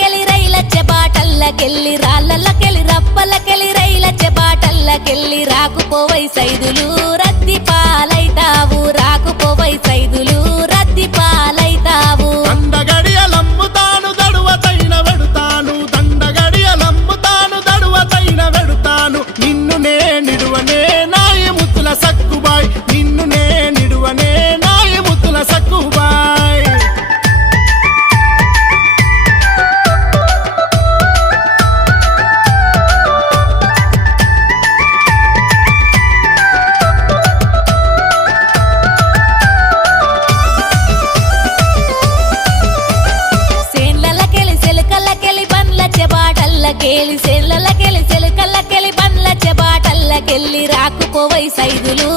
రప్పలకెళ్ళి రైలచ్చే బాటల్లకెళ్ళి రాళ్ళకెళ్ళి రప్పలకెళ్ళి రైలచ్చే బాటల్లకెళ్ళి రాకుపోవై సైదులు చెబాటల్లకెళ్ళి సేన్లకెళ్ళి చెలుకల్లకెళ్ళి పండ్ల చెబాటల్లకెళ్ళి రాకుపోవై సైదులు